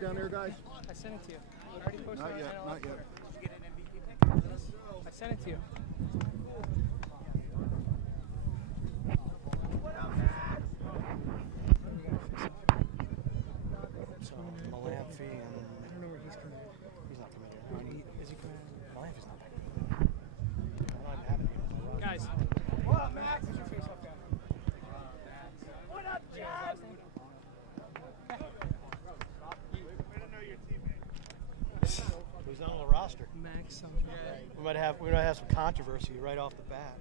yours down there, guys? I sent it to you. I already posted Not it. yet, not yet. Did you get an MVP pick? I sent it to you. Malamphy and I don't know where he's coming. he's not committed. Is he committed? Malamphy's not that good. I'm not having him. Guys. What up, Max? Who's your face-off guy? What up, John? Who's on the roster? Max something. We might have some controversy right off the bat.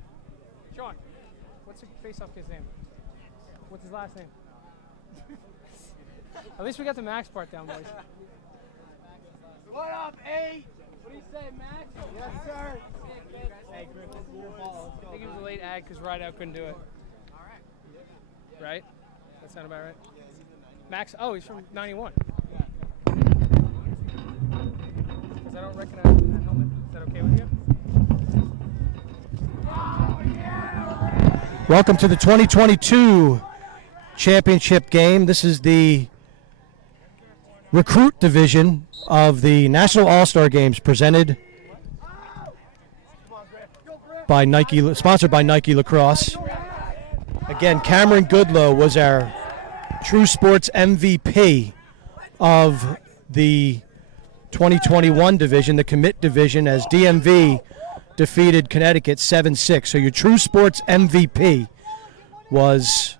Sean, what's your face-off kid's name? What's his last name? At least we got the Max part down, boys. What up, A? What do you say, Max? Yes, sir. Hey, Griff, this is your ball. I think it was a late ad because Rideout couldn't do it. All right. Right? That sound about right? Max, oh, he's from 91. Because I don't recognize him in that helmet. Is that okay with you? Welcome to the 2022 championship game. This is the recruit division of the National All-Star Games presented by Nike, sponsored by Nike Lacrosse. Again, Cameron Goodlow was our True Sports MVP of the 2021 division, the commit division, as DMV defeated Connecticut 7-6. So your True Sports MVP was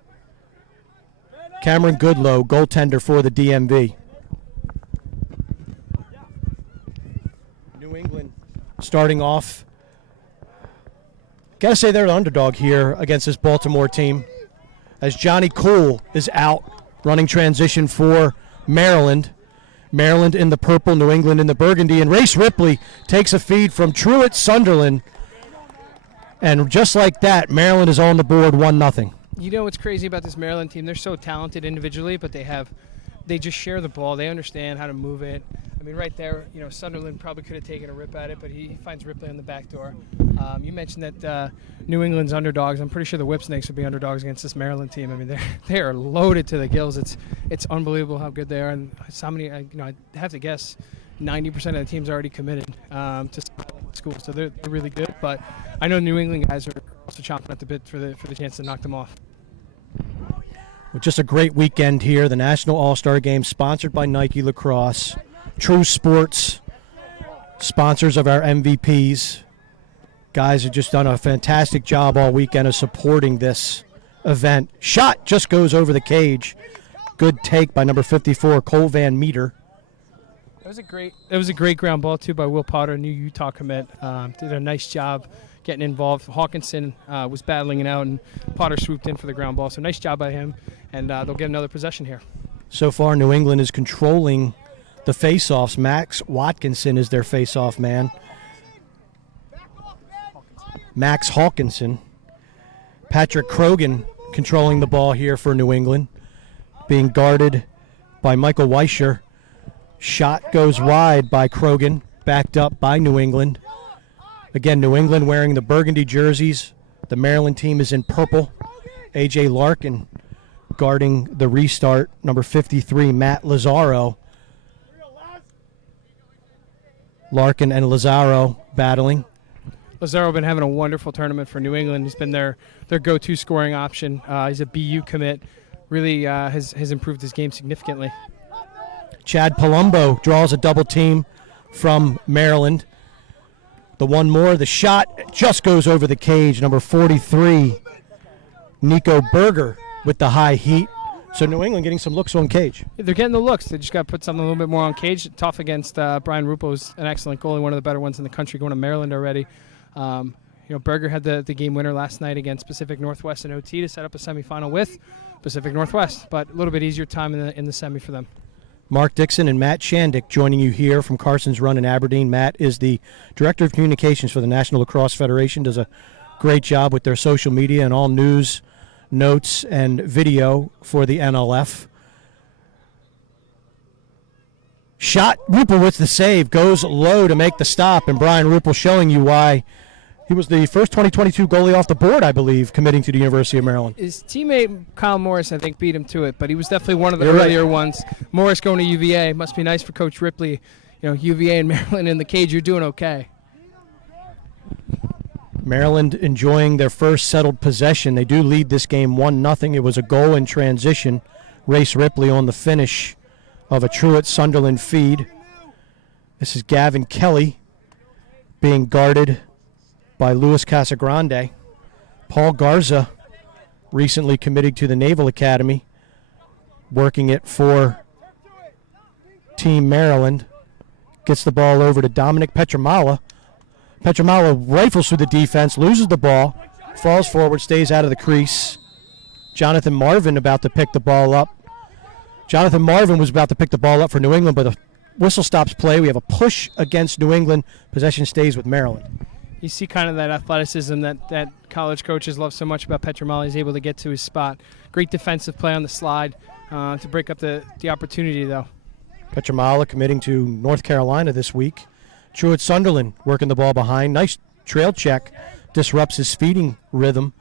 Cameron Goodlow, goaltender for the DMV. New England starting off. Got to say they're the underdog here against this Baltimore team, as Johnny Cool is out running transition for Maryland. Maryland in the purple, New England in the burgundy, and Race Ripley takes a feed from Truett Sunderland. And just like that, Maryland is on the board 1-0. You know what's crazy about this Maryland team? They're so talented individually, but they just share the ball. They understand how to move it. I mean, right there, you know, Sunderland probably could have taken a rip at it, but he finds Ripley on the back door. You mentioned that New England's underdogs. I'm pretty sure the Whip Snakes would be underdogs against this Maryland team. I mean, they are loaded to the gills. It's unbelievable how good they are, and how many. I have to guess 90% of the team's already committed to school, so they're really good. But I know New England guys are also chomping at the bit for the chance to knock them off. Well, just a great weekend here. The National All-Star Game sponsored by Nike Lacrosse. True Sports, sponsors of our MVPs. Guys have just done a fantastic job all weekend of supporting this event. Shot just goes over the cage. Good take by number 54, Cole Van Meter. It was a great ground ball too by Will Potter, new Utah commit. Did a nice job getting involved. Hawkinson was battling it out, and Potter swooped in for the ground ball. So nice job by him, and they'll get another possession here. So far, New England is controlling the face-offs. Max Watkinson is their face-off man. Max Hawkinson. Patrick Krogan controlling the ball here for New England, being guarded by Michael Weischer. Shot goes wide by Krogan, backed up by New England. Again, New England wearing the burgundy jerseys. The Maryland team is in purple. A.J. Larkin guarding the restart, number 53, Matt Lazaro. Larkin and Lazaro battling. Lazaro been having a wonderful tournament for New England. He's been their go-to scoring option. He's a BU commit. Really has improved his game significantly. Chad Palumbo draws a double team from Maryland. The one more, the shot just goes over the cage. Number 43, Nico Berger with the high heat. So New England getting some looks on cage. They're getting the looks. They just got to put something a little bit more on cage. Tough against Brian Rupo, who's an excellent goalie, one of the better ones in the country, going to Maryland already. Berger had the game winner last night against Pacific Northwest in OT to set up a semifinal with Pacific Northwest, but a little bit easier time in the semi for them. Mark Dixon and Matt Shandick joining you here from Carson's Run in Aberdeen. Matt is the Director of Communications for the National Lacrosse Federation, does a great job with their social media and all news, notes, and video for the NLF. Shot, Ruppel with the save, goes low to make the stop, and Brian Ruppel showing you why He was the first 2022 goalie off the board, I believe, committing to the University of Maryland. His teammate Kyle Morris, I think, beat him to it, but he was definitely one of the You're right. earlier ones. Morris going to UVA. Must be nice for Coach Ripley. You know, UVA and Maryland in the cage, you're doing okay. Maryland enjoying their first settled possession. They do lead this game 1-0. It was a goal in transition. Race Ripley on the finish of a Truett-Sunderland feed. This is Gavin Kelly being guarded by Luis Casagrande. Paul Garza, recently committed to the Naval Academy, working it for Team Maryland. Gets the ball over to Dominic Petramala. Petramala rifles through the defense, loses the ball, falls forward, stays out of the crease. Jonathan Marvin about to pick the ball up. Jonathan Marvin was about to pick the ball up for New England, but the whistle stops play. We have a push against New England. Possession stays with Maryland. You see kind of that athleticism that college coaches love so much about Petramala. He's able to get to his spot. Great defensive play on the slide to break up the opportunity, though. Petramala committing to North Carolina this week. Truett-Sunderland working the ball behind. Nice trail check. Disrupts his feeding rhythm.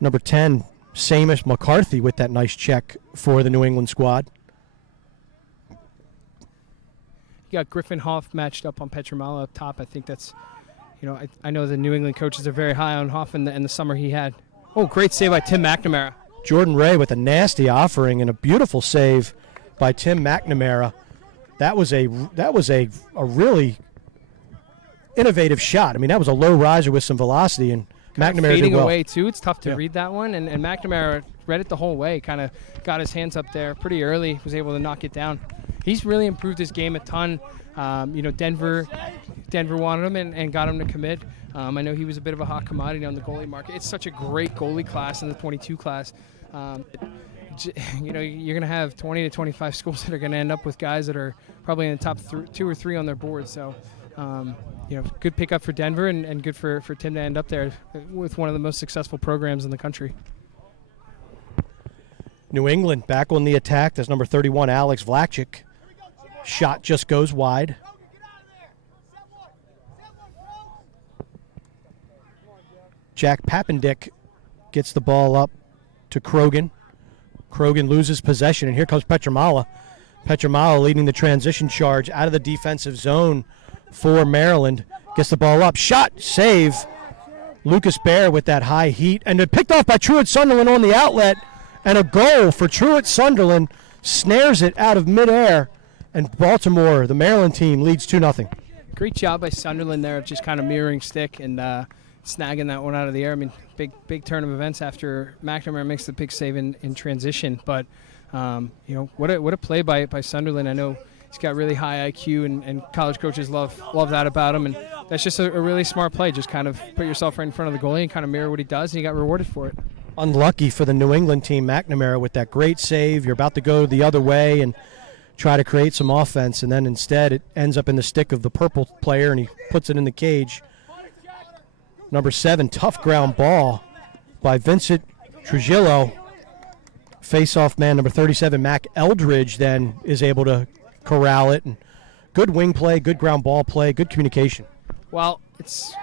Number 10, Samish McCarthy with that nice check for the New England squad. You got Griffin Hoff matched up on Petramala up top. I think that's, I know the New England coaches are very high on Hoff in the summer he had. Oh, great save by Tim McNamara. Jordan Ray with a nasty offering and a beautiful save by Tim McNamara. That was a really innovative shot. I mean, that was a low riser with some velocity, and McNamara fading did well. away too. It's tough to read that one, and McNamara read it the whole way. Kind of got his hands up there pretty early. Was able to knock it down. He's really improved his game a ton. Denver wanted him and got him to commit. I know he was a bit of a hot commodity on the goalie market. It's such a great goalie class in the 22 class. You're going to have 20 to 25 schools that are going to end up with guys that are probably in the top 2 or 3 on their board. So, good pickup for Denver and good for Tim to end up there with one of the most successful programs in the country. New England back on the attack. That's number 31, Alex Vlachik. Shot just goes wide. Jack Papendick gets the ball up to Krogan. Krogan loses possession, and here comes Petramala. Petramala leading the transition charge out of the defensive zone for Maryland. Gets the ball up. Shot, save. Lucas Baer with that high heat. And picked off by Truett-Sunderland on the outlet. And a goal for Truett-Sunderland. Snares it out of midair. And Baltimore, the Maryland team, leads 2-0. Great job by Sunderland there of just kind of mirroring stick and snagging that one out of the air. I mean, big turn of events after McNamara makes the big save in transition. But, what a play by Sunderland. I know he's got really high IQ, and college coaches love that about him. And that's just a really smart play. Just kind of put yourself right in front of the goalie and kind of mirror what he does, and he got rewarded for it. Unlucky for the New England team, McNamara with that great save. You're about to go the other way and try to create some offense, and then instead it ends up in the stick of the purple player, and he puts it in the cage. Number 7, tough ground ball by Vincent Trujillo. Face-off man, number 37, Mac Eldridge, then is able to corral it. And good wing play, good ground ball play, good communication. Well, it's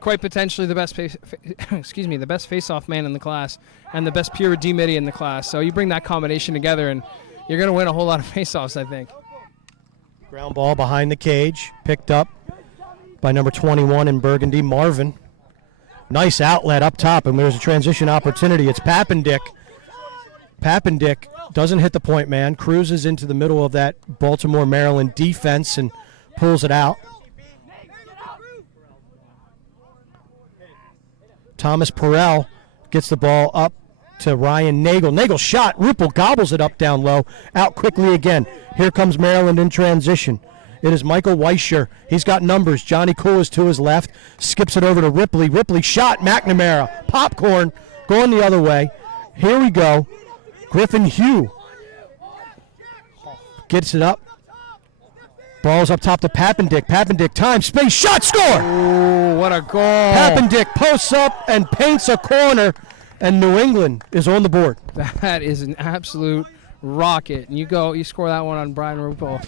quite potentially the best the best face-off man in the class and the best pure D midi in the class. So you bring that combination together, and you're going to win a whole lot of face-offs, I think. Ground ball behind the cage, picked up by number 21 in Burgundy, Marvin. Nice outlet up top, and there's a transition opportunity. It's Papendick. Papendick doesn't hit the point man, cruises into the middle of that Baltimore, Maryland defense and pulls it out. Thomas Perrell gets the ball up to Ryan Nagel. Nagel shot. Rupel gobbles it up down low. Out quickly again. Here comes Maryland in transition. It is Michael Weischer. He's got numbers. Johnny Cool is to his left. Skips it over to Ripley. Ripley shot. McNamara. Popcorn going the other way. Here we go. Griffin Hugh gets it up. Ball's up top to Papendick. Papendick, time, space, shot, score! Ooh, what a goal. Papendick posts up and paints a corner, and New England is on the board. That is an absolute rocket. And you score that one on Brian Rupel.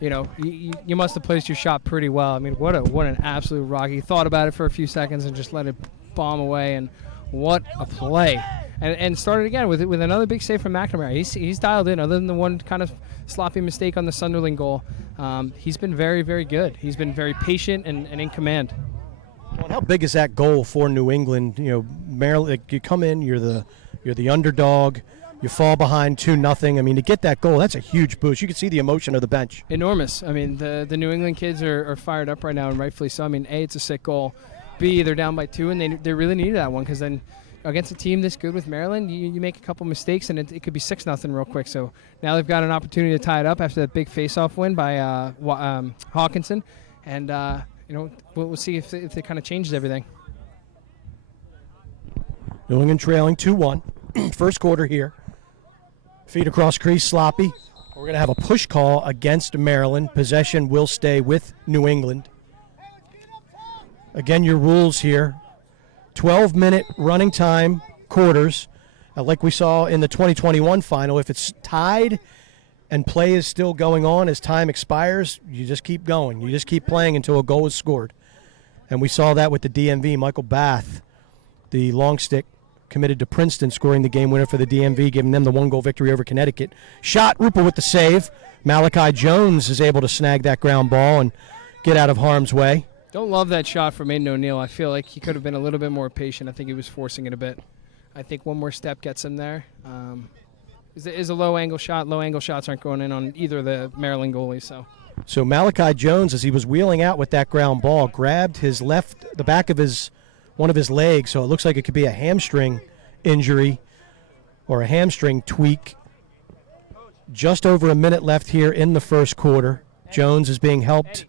you must have placed your shot pretty well. I mean, what an absolute rock. He thought about it for a few seconds and just let it bomb away, and what a play. And started again with another big save from McNamara. He's dialed in, other than the one kind of sloppy mistake on the Sunderland goal. He's been very, very good. He's been very patient and in command. Well, and how big is that goal for New England? Maryland, like, you come in, you're the underdog. You fall behind 2-0. I mean, to get that goal, that's a huge boost. You can see the emotion of the bench. Enormous. I mean, the New England kids are fired up right now, and rightfully so. I mean, A, it's a sick goal. B, they're down by 2, and they really needed that one, because then against a team this good with Maryland, you make a couple mistakes, and it could be 6-0 real quick. So now they've got an opportunity to tie it up after that big face-off win by Hawkinson, and we'll see if it kind of changes everything. New England trailing 2-1. First quarter here. Feet across crease, sloppy. We're going to have a push call against Maryland. Possession will stay with New England. Again, your rules here. 12-minute running time quarters. Like we saw in the 2021 final, if it's tied and play is still going on as time expires, you just keep going. You just keep playing until a goal is scored. And we saw that with the DMV. Michael Bath, the long stick, committed to Princeton, scoring the game winner for the DMV, giving them the 1-goal victory over Connecticut. Shot, Ruppel with the save. Malachi Jones is able to snag that ground ball and get out of harm's way. Don't love that shot from Aiden O'Neill. I feel like he could have been a little bit more patient. I think he was forcing it a bit. I think one more step gets him there. Is a low-angle shot. Low-angle shots aren't going in on either of the Maryland goalies. So Malachi Jones, as he was wheeling out with that ground ball, grabbed the back of one of his legs, so it looks like it could be a hamstring injury or a hamstring tweak. Just over a minute left here in the first quarter. Jones is being helped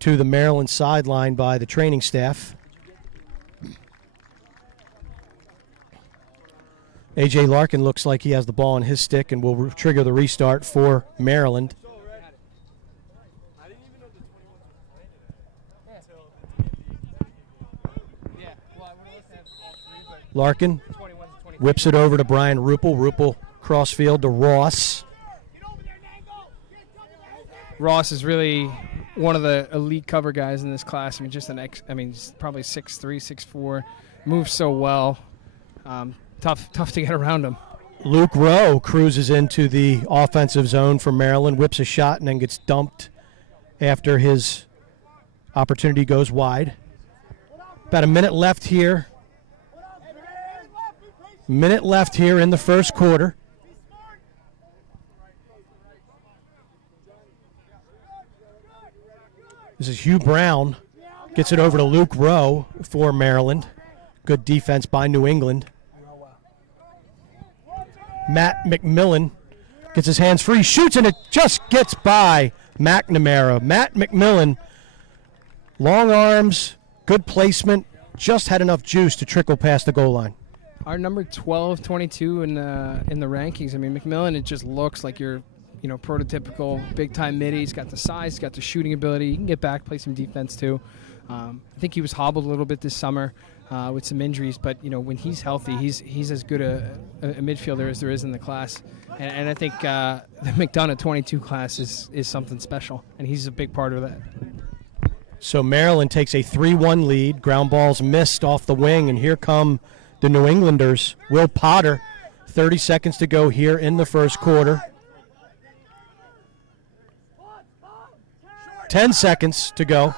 to the Maryland sideline by the training staff. A.J. Larkin looks like he has the ball on his stick and will trigger the restart for Maryland. Larkin whips it over to Brian Ruppel. Ruppel crossfield to Ross. Ross is really one of the elite cover guys in this class. I mean, he's probably 6'3", 6'4", moves so well. Tough to get around him. Luke Rowe cruises into the offensive zone for Maryland, whips a shot, and then gets dumped after his opportunity goes wide. About a minute left here. Minute left here in the first quarter. This is Hugh Brown. Gets it over to Luke Rowe for Maryland. Good defense by New England. Matt McMillan gets his hands free, shoots, and it just gets by McNamara. Matt McMillan, long arms, good placement, just had enough juice to trickle past the goal line. Our number 12, 22 in the rankings. I mean, McMillan, it just looks like you're, prototypical big-time mid. He's got the size, he's got the shooting ability. He can get back, play some defense too. I think he was hobbled a little bit this summer with some injuries, but when he's healthy, he's as good a midfielder as there is in the class. And I think the McDonough 22 class is something special, and he's a big part of that. So Maryland takes a 3-1 lead. Ground balls missed off the wing, and here come the New Englanders. Will Potter, 30 seconds to go here in the first quarter. 10 seconds to go.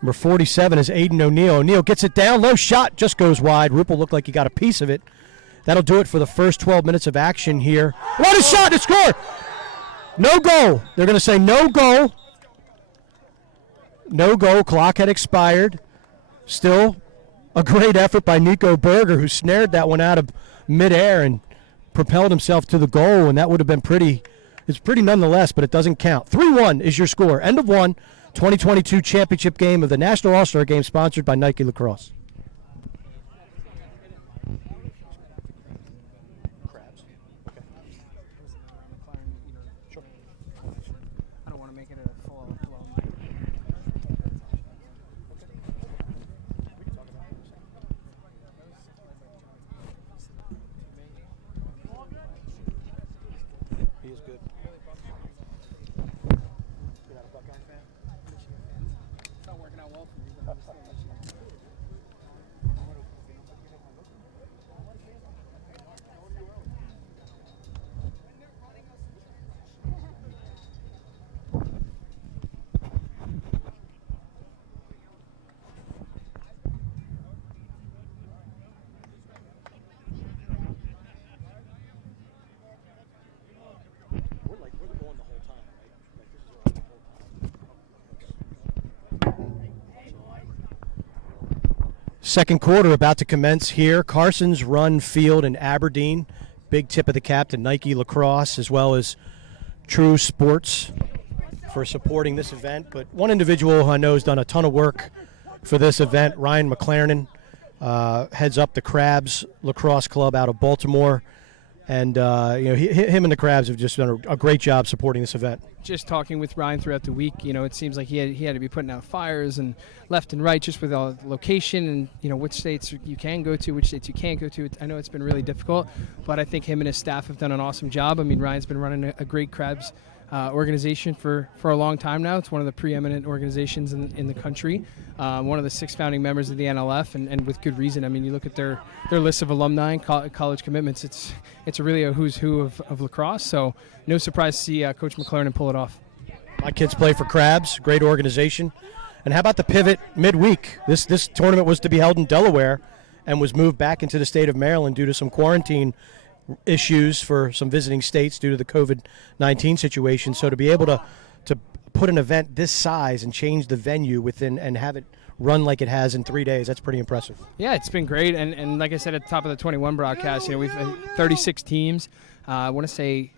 Number 47 is Aiden O'Neill. O'Neill gets it down. Low shot, just goes wide. Ruppel looked like he got a piece of it. That'll do it for the first 12 minutes of action here. What a shot to score! No goal. They're going to say no goal. No goal. Clock had expired. Still a great effort by Nico Berger, who snared that one out of midair and propelled himself to the goal, and that would have been pretty. It's pretty nonetheless, but it doesn't count. 3-1 is your score. End of one. 2022 championship game of the National All-Star Game, sponsored by Nike Lacrosse. I don't want to make it a full blown. He is good. Second quarter about to commence here. Carson's Run Field in Aberdeen. Big tip of the cap to Nike Lacrosse as well as True Sports for supporting this event. But one individual who I know has done a ton of work for this event, Ryan McLaren, heads up the Crabs Lacrosse Club out of Baltimore. And, him and the Crabs have just done a great job supporting this event. Just talking with Ryan throughout the week, it seems like he had to be putting out fires and left and right just with all the location and, which states you can go to, which states you can't go to. I know it's been really difficult, but I think him and his staff have done an awesome job. I mean, Ryan's been running a great Crabs organization for a long time now. It's one of the preeminent organizations in the country, one of the 6 founding members of the NLF, and with good reason. I mean, you look at their list of alumni and college commitments, it's really a who's who of lacrosse, so no surprise to see Coach McLaren pull it off. My kids play for Crabs, great organization. And how about the pivot midweek? This tournament was to be held in Delaware and was moved back into the state of Maryland due to some quarantine issues for some visiting states due to the COVID-19 situation. So to be able to put an event this size and change the venue within and have it run like it has in 3 days, that's pretty impressive. Yeah, it's been great. And like I said at the top of the 21 broadcast, we've had 36 teams. I want to say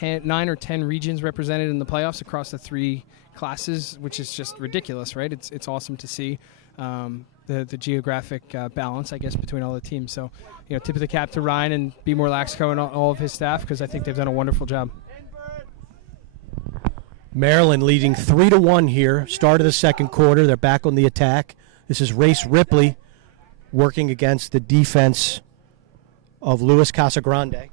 9 or 10 regions represented in the playoffs across the 3 classes, which is just ridiculous, right? It's awesome to see. The geographic balance, I guess, between all the teams. So, tip of the cap to Ryan and B. More Laxco and all of his staff, because I think they've done a wonderful job. Maryland leading 3-1 here. Start of the second quarter. They're back on the attack. This is Race Ripley working against the defense of Luis Casagrande.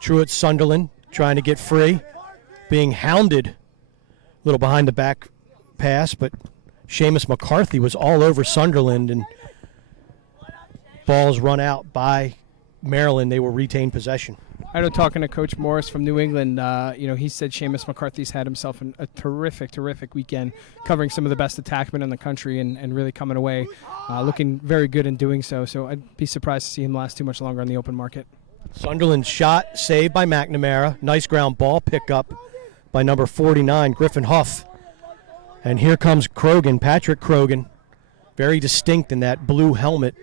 Truett Sunderland trying to get free, being hounded. A little behind the back pass, but Seamus McCarthy was all over Sunderland, and balls run out by Maryland. They will retain possession. I know, talking to Coach Morris from New England, he said Seamus McCarthy's had himself a terrific weekend, covering some of the best attackmen in the country and really coming away looking very good in doing so. So I'd be surprised to see him last too much longer on the open market. Sunderland shot saved by McNamara. Nice ground ball pickup by number 49, Griffin Huff. And here comes Krogan, Patrick Krogan, very distinct in that blue helmet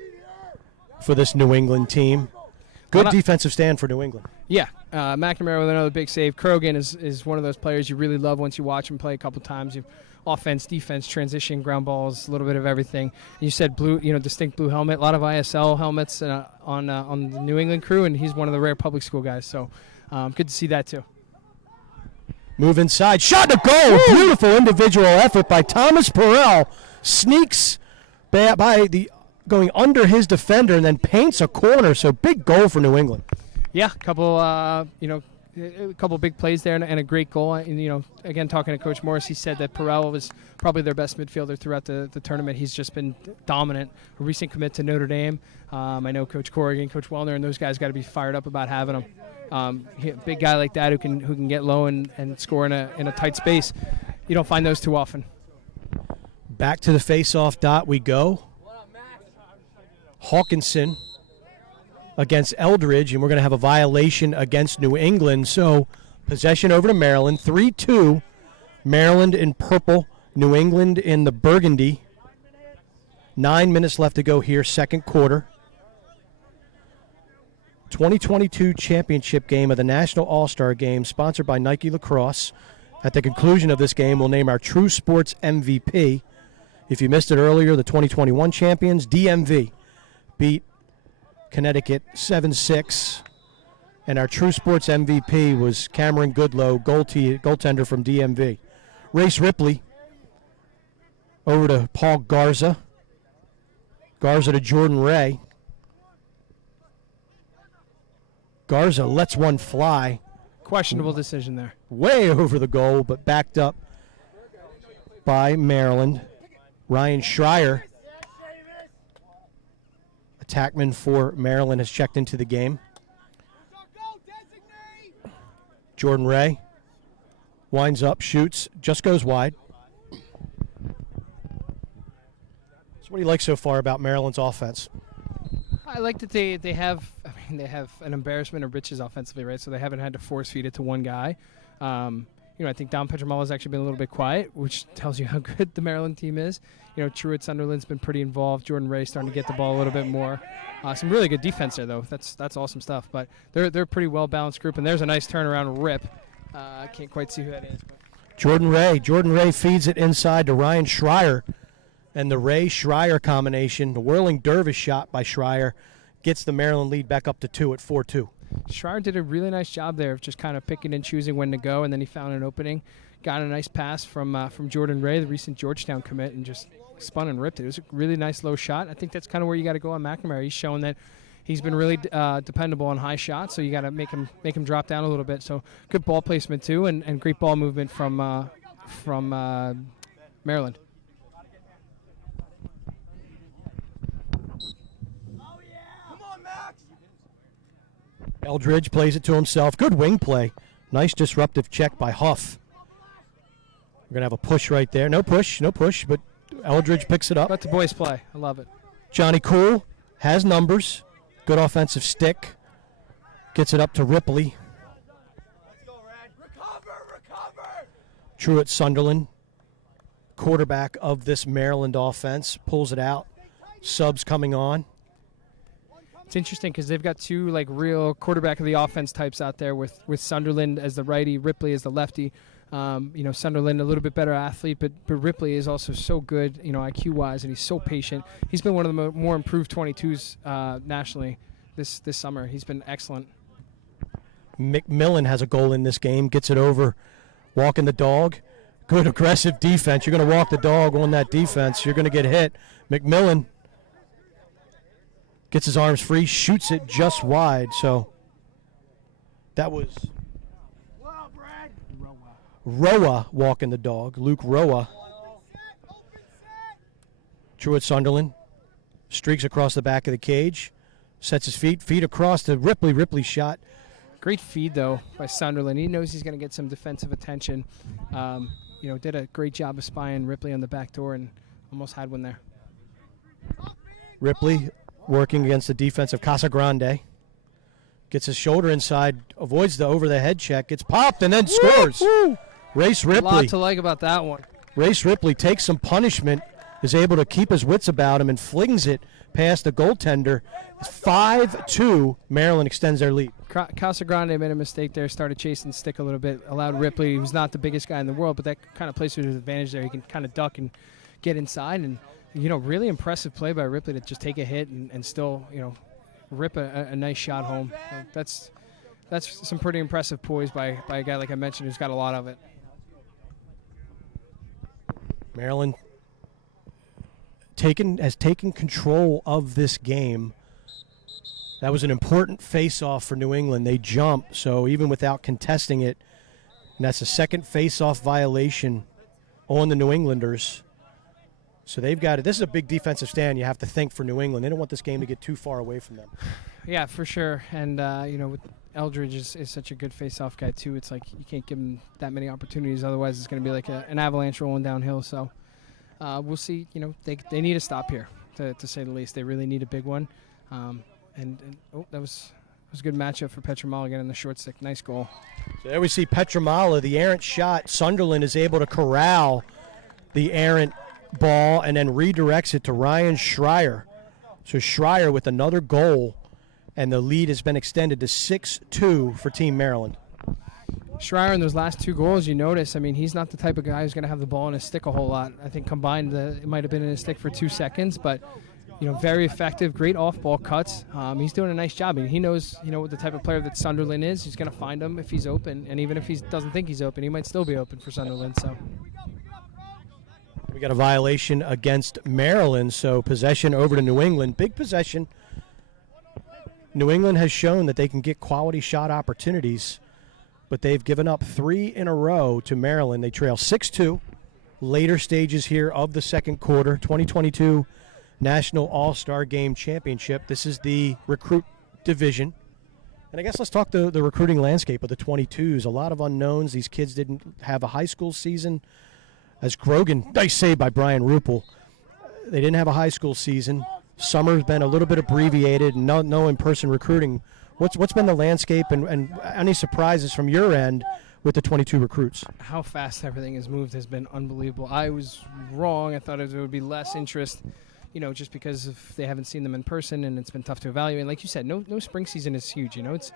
for this New England team. Good defensive stand for New England. Yeah, McNamara with another big save. Krogan is one of those players you really love once you watch him play a couple times. You offense, defense, transition, ground balls, a little bit of everything. You said blue, distinct blue helmet. A lot of ISL helmets on the New England crew, and he's one of the rare public school guys. So good to see that too. Move inside, shot to goal. Woo! Beautiful individual effort by Thomas Perrell. Sneaks by going under his defender and then paints a corner. So big goal for New England. Yeah, a couple big plays there and a great goal. And, again, talking to Coach Morris, he said that Perrell was probably their best midfielder throughout the tournament. He's just been dominant. A recent commit to Notre Dame. I know Coach Corrigan, Coach Wellner, and those guys got to be fired up about having him. A big guy like that who can get low and score in a tight space. You don't find those too often. Back to the face-off dot we go. Hawkinson against Eldridge, and we're going to have a violation against New England. So possession over to Maryland, 3-2. Maryland in purple, New England in the burgundy. 9 minutes left to go here, second quarter. 2022 championship game of the National All-Star Game, sponsored by Nike Lacrosse. At the conclusion of this game, we'll name our True Sports MVP. If you missed it earlier, the 2021 champions, DMV, beat Connecticut 7-6. And our True Sports MVP was Cameron Goodlow, goaltender from DMV. Race Ripley over to Paul Garza. Garza to Jordan Ray. Garza lets one fly. Questionable decision there. Way over the goal, but backed up by Maryland. Ryan Schreier, attackman for Maryland, has checked into the game. Jordan Ray winds up, shoots, just goes wide. So what do you like so far about Maryland's offense? I like that they have an embarrassment of riches offensively, right? So they haven't had to force feed it to one guy. I think Dom Petromalo has actually been a little bit quiet, which tells you how good the Maryland team is. Truett Sunderland's been pretty involved. Jordan Ray starting to get the ball a little bit more. Some really good defense there, though. That's awesome stuff. But they're a pretty well-balanced group, and there's a nice turnaround rip. I can't quite see who that is. But. Jordan Ray feeds it inside to Ryan Schreier, and the Ray-Schreier combination, the whirling dervish shot by Schreier, gets the Maryland lead back up to 2 at 4-2. Schreier did a really nice job there of just kind of picking and choosing when to go, and then he found an opening, got a nice pass from Jordan Ray, the recent Georgetown commit, and just spun and ripped it. It was a really nice low shot. I think that's kind of where you got to go on McNamara. He's shown that he's been really dependable on high shots, so you got to make him drop down a little bit. So good ball placement too, and great ball movement from Maryland. Eldridge plays it to himself. Good wing play. Nice disruptive check by Huff. We're going to have a push right there. No push, but Eldridge picks it up. Let the boys play. I love it. Johnny Cool has numbers. Good offensive stick. Gets it up to Ripley. Let's go, Rad. Recover! Truett Sunderland, quarterback of this Maryland offense, pulls it out. Subs coming on. It's interesting because they've got two real quarterback of the offense types out there with Sunderland as the righty, Ripley as the lefty. Sunderland a little bit better athlete, but Ripley is also so good, IQ-wise, and he's so patient. He's been one of the more improved 22s nationally this summer. He's been excellent. McMillan has a goal in this game, gets it over, walking the dog. Good aggressive defense. You're going to walk the dog on that defense. You're going to get hit. McMillan gets his arms free, shoots it just wide. So that was Roa walking the dog. Luke Roa. Truett Sunderland streaks across the back of the cage, sets his feet across to Ripley. Ripley shot. Great feed, though, by Sunderland. He knows he's going to get some defensive attention. Did a great job of spying Ripley on the back door and almost had one there. Ripley working against the defense of Casagrande. Gets his shoulder inside, avoids the over-the-head check, gets popped, and then scores. Woo! Race Ripley. A lot to like about that one. Race Ripley takes some punishment, is able to keep his wits about him, and flings it past the goaltender. It's 5-2. Maryland extends their lead. Casagrande made a mistake there, started chasing stick a little bit, allowed Ripley, who's not the biggest guy in the world, but that kind of plays to his advantage there. He can kind of duck and get inside, and really impressive play by Ripley to just take a hit and still, rip a nice shot home. That's some pretty impressive poise by a guy, like I mentioned, who's got a lot of it. Maryland has taken control of this game. That was an important face-off for New England. They jump, so even without contesting it, and that's a second face-off violation on the New Englanders. So they've got it. This is a big defensive stand, you have to think, for New England. They don't want this game to get too far away from them. Yeah, for sure. And, with Eldridge is such a good face-off guy, too. It's like you can't give him that many opportunities. Otherwise, it's going to be like an avalanche rolling downhill. So we'll see. They need a stop here, to say the least. They really need a big one. That was a good matchup for Petromala again in the short stick. Nice goal. So there we see Petromala, the errant shot. Sunderland is able to corral the errant ball and then redirects it to Ryan Schreier. So Schreier with another goal, and the lead has been extended to 6-2 for Team Maryland. Schreier in those last two goals, you notice, he's not the type of guy who's going to have the ball in his stick a whole lot. I think combined, it might have been in his stick for 2 seconds, but very effective, great off-ball cuts. He's doing a nice job. He knows, what the type of player that Sunderland is. He's going to find him if he's open, and even if he doesn't think he's open, he might still be open for Sunderland. So we got a violation against Maryland, so possession over to New England. Big possession. New England has shown that they can get quality shot opportunities, but they've given up 3 in a row to Maryland. They trail 6-2. Later stages here of the second quarter, 2022 National All-Star Game Championship. This is the recruit division. And I guess let's talk the recruiting landscape of the 22s. A lot of unknowns. These kids didn't have a high school season. As Grogan, nice save by Brian Ruppel. They didn't have a high school season. Summer's been a little bit abbreviated, no in-person recruiting. What's been the landscape and any surprises from your end with the 22 recruits. How fast everything has moved has been unbelievable. I was wrong. I thought there would be less interest, just because they haven't seen them in person and it's been tough to evaluate. Like you said, no spring season is huge. It's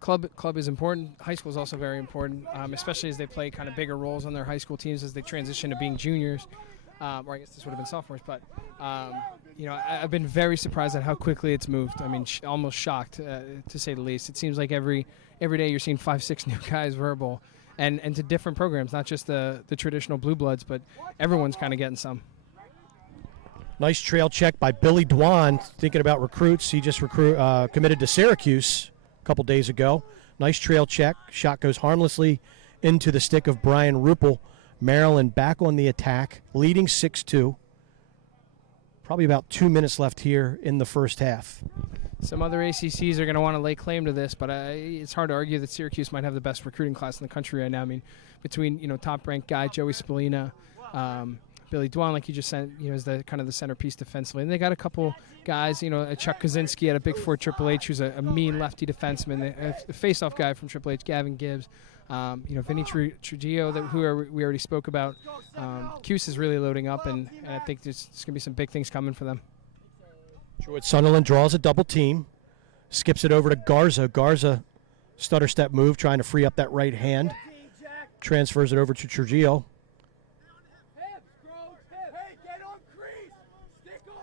club is important. High school is also very important, especially as they play kind of bigger roles on their high school teams as they transition to being juniors. Or I guess this would have been sophomores, but I've been very surprised at how quickly it's moved. I mean, almost shocked to say the least. It seems like every day you're seeing 5-6 new guys verbal, and to different programs, not just the traditional blue bloods, but everyone's kind of getting some. Nice trail check by Billy Dwan. Thinking about recruits, he just committed to Syracuse a couple days ago. Nice trail check. Shot goes harmlessly into the stick of Brian Ruppel. Maryland back on the attack, leading 6-2. Probably about 2 minutes left here in the first half. Some other ACCs are going to want to lay claim to this, but it's hard to argue that Syracuse might have the best recruiting class in the country right now. I mean, between top-ranked guy Joey Spallina, Billy Dwan, like you just said, is the kind of the centerpiece defensively, and they got a couple guys. Chuck Kaczynski at a Big Four Triple H, who's a mean lefty defenseman, a face-off guy from Triple H, Gavin Gibbs. Vinny Trujillo, who we already spoke about. Cuse is really loading up, and I think there's going to be some big things coming for them. George Sunderland draws a double team, skips it over to Garza. Garza, stutter step move, trying to free up that right hand. Transfers it over to Trujillo.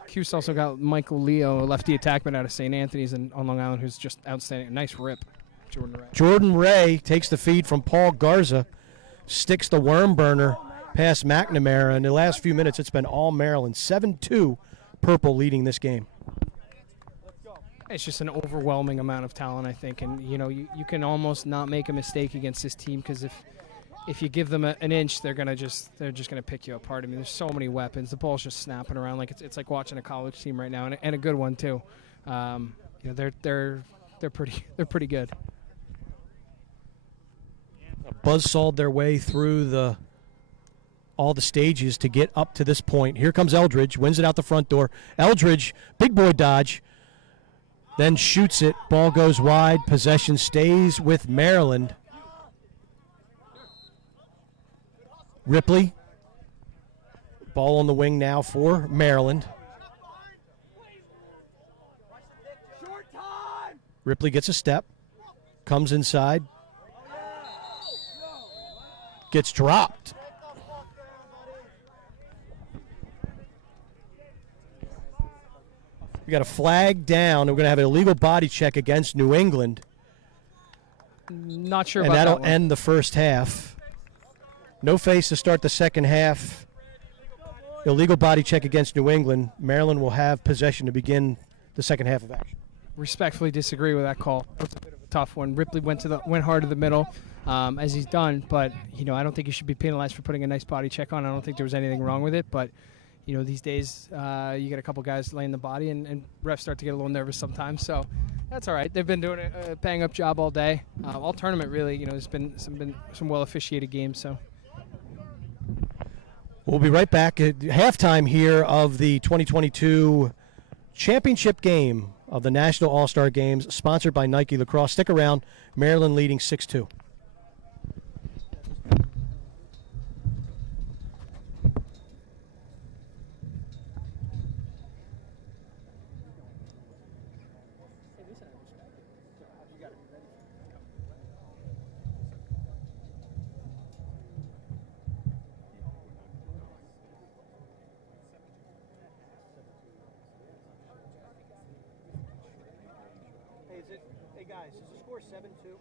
Cuse also got Michael Leo, a lefty attackman out of St. Anthony's on Long Island, who's just outstanding. Nice rip. Jordan Ray takes the feed from Paul Garza, sticks the worm burner past McNamara. In the last few minutes, it's been all Maryland. 7-2, Purple leading this game. It's just an overwhelming amount of talent, I think, and you can almost not make a mistake against this team, because if you give them an inch, they're just gonna pick you apart. I mean, there's so many weapons. The ball's just snapping around like it's like watching a college team right now, and a good one too. They're pretty good. Buzzsawed their way through all the stages to get up to this point. Here comes Eldridge, wins it out the front door. Eldridge, big boy dodge, then shoots it. Ball goes wide. Possession stays with Maryland. Ripley, ball on the wing now for Maryland. Ripley gets a step, comes inside, gets dropped. We got a flag down. We're going to have an illegal body check against New England. Not sure and about that. And that'll end the first half. No face to start the second half. Illegal body check against New England. Maryland will have possession to begin the second half of action. Respectfully disagree with that call. It's a bit of a tough one. Ripley went hard to the middle, as he's done, but I don't think he should be penalized for putting a nice body check on. I don't think there was anything wrong with it, but these days you get a couple guys laying the body, and refs start to get a little nervous sometimes. So that's all right. They've been doing a bang up job all day, all tournament really. There's been some well officiated games. So we'll be right back at halftime here of the 2022 championship game of the National All-Star Games, sponsored by Nike Lacrosse. Stick around. Maryland leading 6-2. Hey guys, is the score 7-2?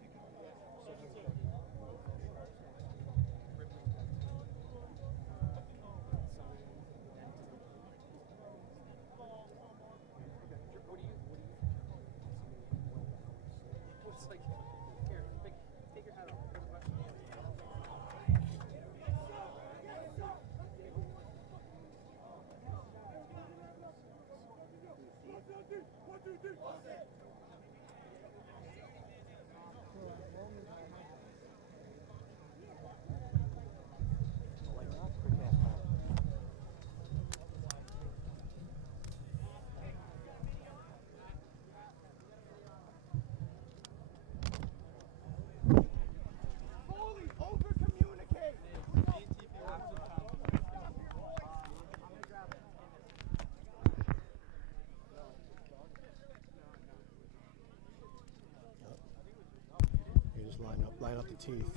line up the teeth.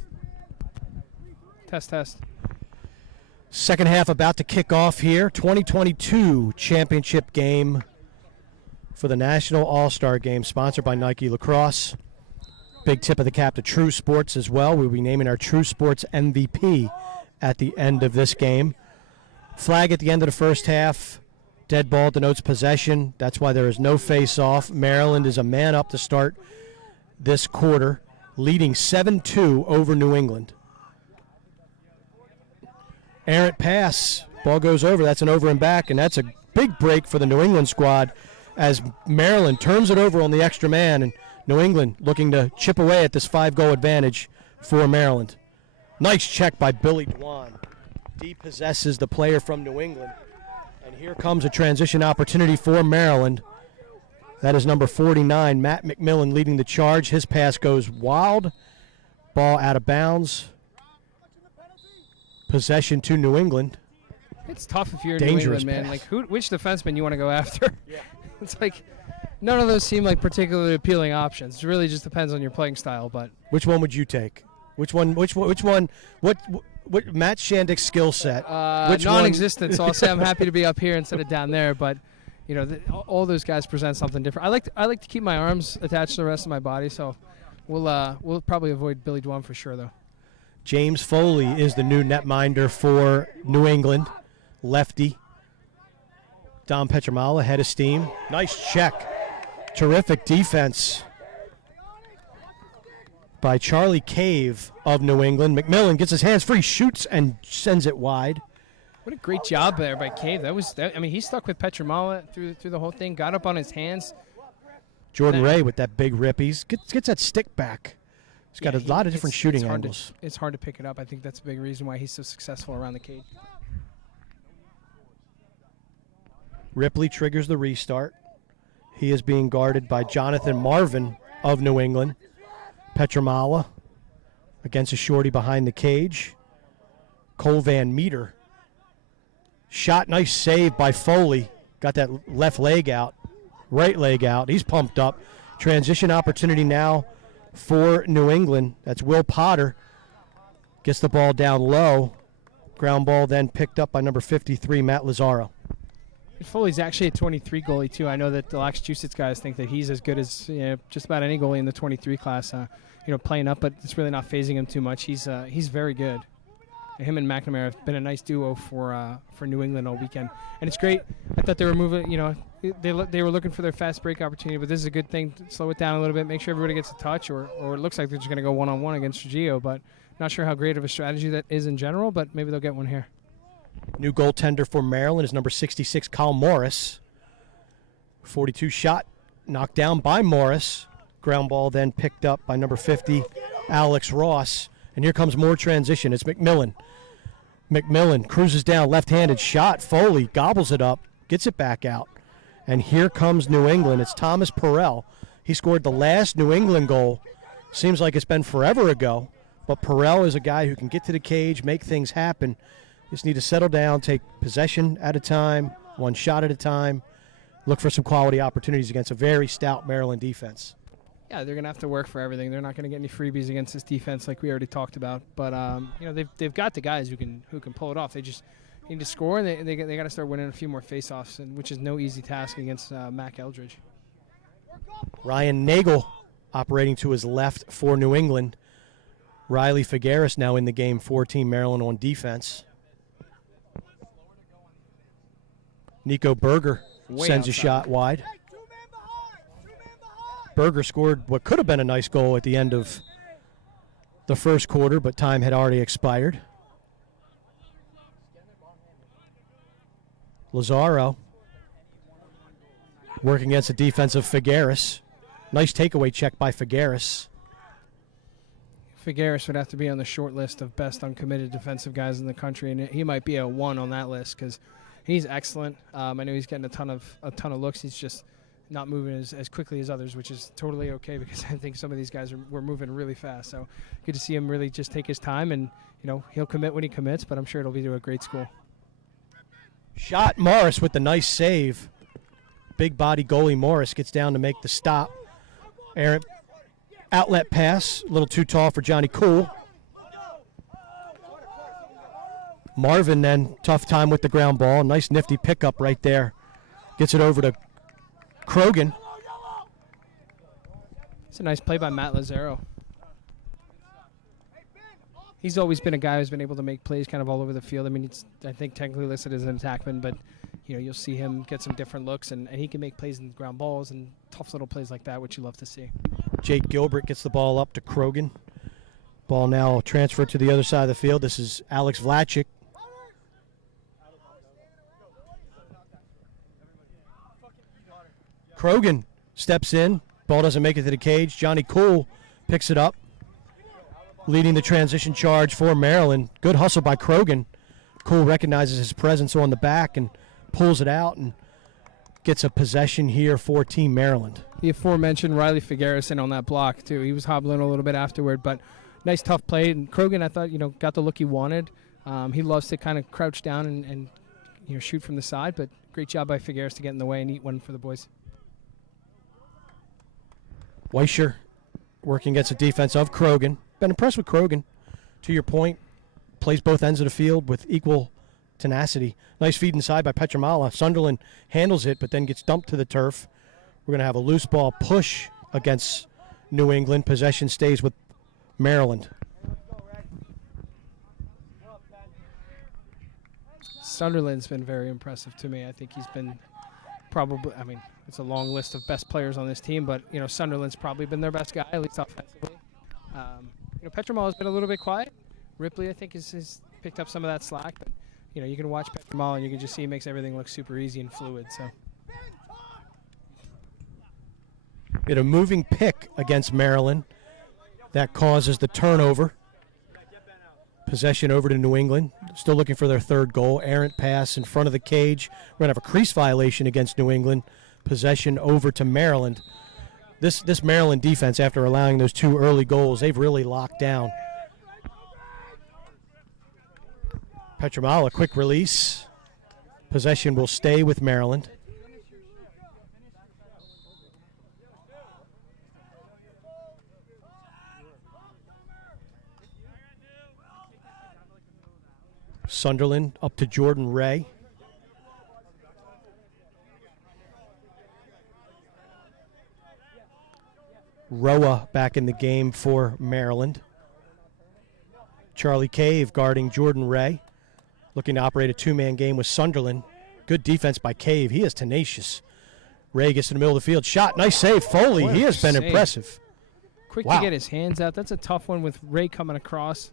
Test. Second half about to kick off here. 2022 championship game for the National All-Star Game, sponsored by Nike Lacrosse. Big tip of the cap to True Sports as well. We'll be naming our True Sports MVP at the end of this game. Flag at the end of the first half. Dead ball denotes possession. That's why there is no face-off. Maryland is a man up to start this quarter, leading 7-2 over New England. Errant pass. Ball goes over. That's an over and back, and that's a big break for the New England squad as Maryland turns it over on the extra man, and New England looking to chip away at this 5-goal advantage for Maryland. Nice check by Billy Dwan. Depossesses the player from New England. And here comes a transition opportunity for Maryland. That is number 49, Matt McMillan, leading the charge. His pass goes wild. Ball out of bounds. Possession to New England. It's tough if you're in Dangerous New England, man. pass. Like, which defenseman you want to go after? Yeah. It's like none of those seem like particularly appealing options. It really just depends on your playing style. But Which one would you take? What Matt Shandik's skill set? Which one? non-existent. So I'll say I'm happy to be up here instead of down there. But you know, all those guys present something different. I like to keep my arms attached to the rest of my body. So we'll probably avoid Billy Dwan for sure, though. James Foley is the new netminder for New England. Lefty. Dom Petramala, head of steam. Nice check. Terrific defense by Charlie Cave of New England. McMillan gets his hands free, shoots, and sends it wide. What a great job there by Cave. I mean, he stuck with Petramala through the whole thing, got up on his hands. Jordan Ray with that big rip. He gets that stick back. He's got a lot of different shooting angles. It's hard to pick it up. I think that's a big reason why he's so successful around the cage. Ripley triggers the restart. He is being guarded by Jonathan Marvin of New England. Petramala against a shorty behind the cage. Cole Van Meter. Shot, nice save by Foley. Got that left leg out, right leg out. He's pumped up. Transition opportunity now for New England. That's Will Potter. Gets the ball down low. Ground ball then picked up by number 53, Matt Lazzaro. Foley's actually a 23 goalie, too. I know that the Massachusetts guys think that he's as good as just about any goalie in the 23 class, playing up, but it's really not phasing him too much. He's very good. And him and McNamara have been a nice duo for New England all weekend. And it's great. I thought they were moving, they were looking for their fast break opportunity, but this is a good thing to slow it down a little bit, make sure everybody gets a touch, or it looks like they're just going to go one-on-one against Gio, but not sure how great of a strategy that is in general, but maybe they'll get one here. New goaltender for Maryland is number 66, Kyle Morris. 42 shot, knocked down by Morris. Ground ball then picked up by number 50, Alex Ross. And here comes more transition. It's McMillan. McMillan cruises down, left-handed shot. Foley gobbles it up, gets it back out. And here comes New England. It's Thomas Perrell. He scored the last New England goal. Seems like it's been forever ago. But Perrell is a guy who can get to the cage, make things happen. Just need to settle down, take possession at a time, one shot at a time, look for some quality opportunities against a very stout Maryland defense. Yeah, they're going to have to work for everything. They're not going to get any freebies against this defense like we already talked about. But, they've got the guys who can pull it off. They just need to score, and they got to start winning a few more faceoffs, which is no easy task against Mac Eldridge. Ryan Nagel operating to his left for New England. Riley Figueres now in the game for Team Maryland on defense. Nico Berger sends a shot wide. Berger scored what could have been a nice goal at the end of the first quarter, but time had already expired. Lazzaro working against the defense of Figueres. Nice takeaway check by Figueres. Figueres would have to be on the short list of best uncommitted defensive guys in the country, and he might be a 1 on that list because he's excellent. I know he's getting a ton of looks. He's just not moving as quickly as others, which is totally okay because I think some of these guys were moving really fast. So good to see him really just take his time, and he'll commit when he commits, but I'm sure it'll be to a great school. Shot Morris with the nice save. Big body goalie Morris gets down to make the stop. Errant Outlet pass, a little too tall for Johnny Cool. Marvin then, tough time with the ground ball. Nice nifty pickup right there. Gets it over to Krogan. It's a nice play by Matt Lazaro. He's always been a guy who's been able to make plays kind of all over the field. I mean, I think technically listed as an attackman, but you'll see him get some different looks, and he can make plays in ground balls and tough little plays like that, which you love to see. Jake Gilbert gets the ball up to Krogan. Ball now transferred to the other side of the field. This is Alex Vlachik. Krogan steps in. Ball doesn't make it to the cage. Johnny Cool picks it up, leading the transition charge for Maryland. Good hustle by Krogan. Cool recognizes his presence on the back and pulls it out and gets a possession here for Team Maryland. The aforementioned Riley Figueres in on that block, too. He was hobbling a little bit afterward, but nice, tough play. And Krogan, I thought, got the look he wanted. He loves to kind of crouch down and shoot from the side, but great job by Figueres to get in the way and eat one for the boys. Weischer working against the defense of Krogan. Been impressed with Krogan. To your point, plays both ends of the field with equal tenacity. Nice feed inside by Petramala. Sunderland handles it, but then gets dumped to the turf. We're going to have a loose ball push against New England. Possession stays with Maryland. Sunderland's been very impressive to me. I think he's been probably, it's a long list of best players on this team, but, Sunderland's probably been their best guy, at least offensively. Petramala's been a little bit quiet. Ripley, I think, has picked up some of that slack, but, you can watch Petramala and you can just see he makes everything look super easy and fluid, so. Get a moving pick against Maryland. That causes the turnover. Possession over to New England. Still looking for their third goal. Errant pass in front of the cage. We're going to have a crease violation against New England. Possession over to Maryland. This Maryland defense, after allowing those two early goals, they've really locked down. Petramala, quick release. Possession will stay with Maryland. Sunderland up to Jordan Ray. Roa back in the game for Maryland. Charlie Cave guarding Jordan Ray. Looking to operate a two-man game with Sunderland. Good defense by Cave. He is tenacious. Ray gets in the middle of the field. Shot. Nice save. Foley. He has been impressive. Quick Wow. to get his hands out. That's a tough one with Ray coming across.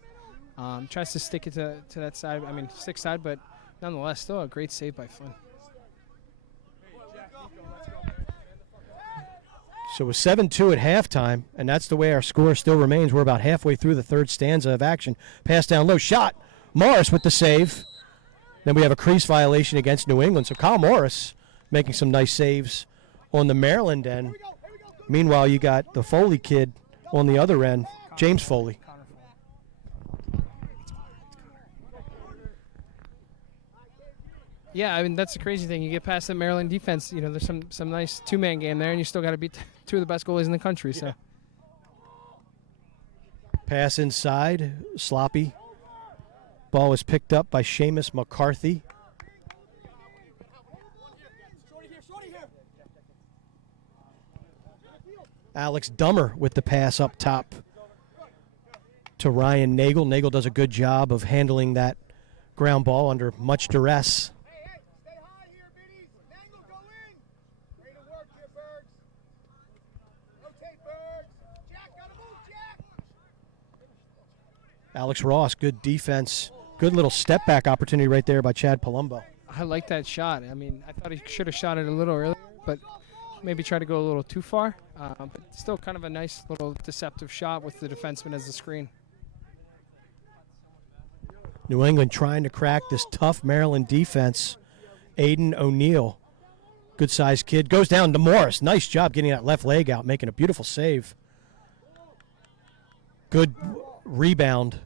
Tries to stick it to that side. Stick side, but nonetheless, still a great save by Flynn. So it was 7-2 at halftime, and that's the way our score still remains. We're about halfway through the third stanza of action. Pass down low. Shot. Morris with the save. Then we have a crease violation against New England. So Kyle Morris making some nice saves on the Maryland end. Meanwhile, you got the Foley kid on the other end, James Foley. Yeah, that's the crazy thing. You get past the Maryland defense, there's some nice two-man game there, and you still got to beat two of the best goalies in the country. So, pass inside, sloppy. Ball was picked up by Seamus McCarthy. Alex Dummer with the pass up top to Ryan Nagel. Nagel does a good job of handling that ground ball under much duress. Alex Ross, good defense. Good little step back opportunity right there by Chad Palumbo. I like that shot. I thought he should have shot it a little earlier, but maybe tried to go a little too far. But still kind of a nice little deceptive shot with the defenseman as the screen. New England trying to crack this tough Maryland defense. Aiden O'Neill, good-sized kid, goes down to Morris. Nice job getting that left leg out, making a beautiful save. Good rebound,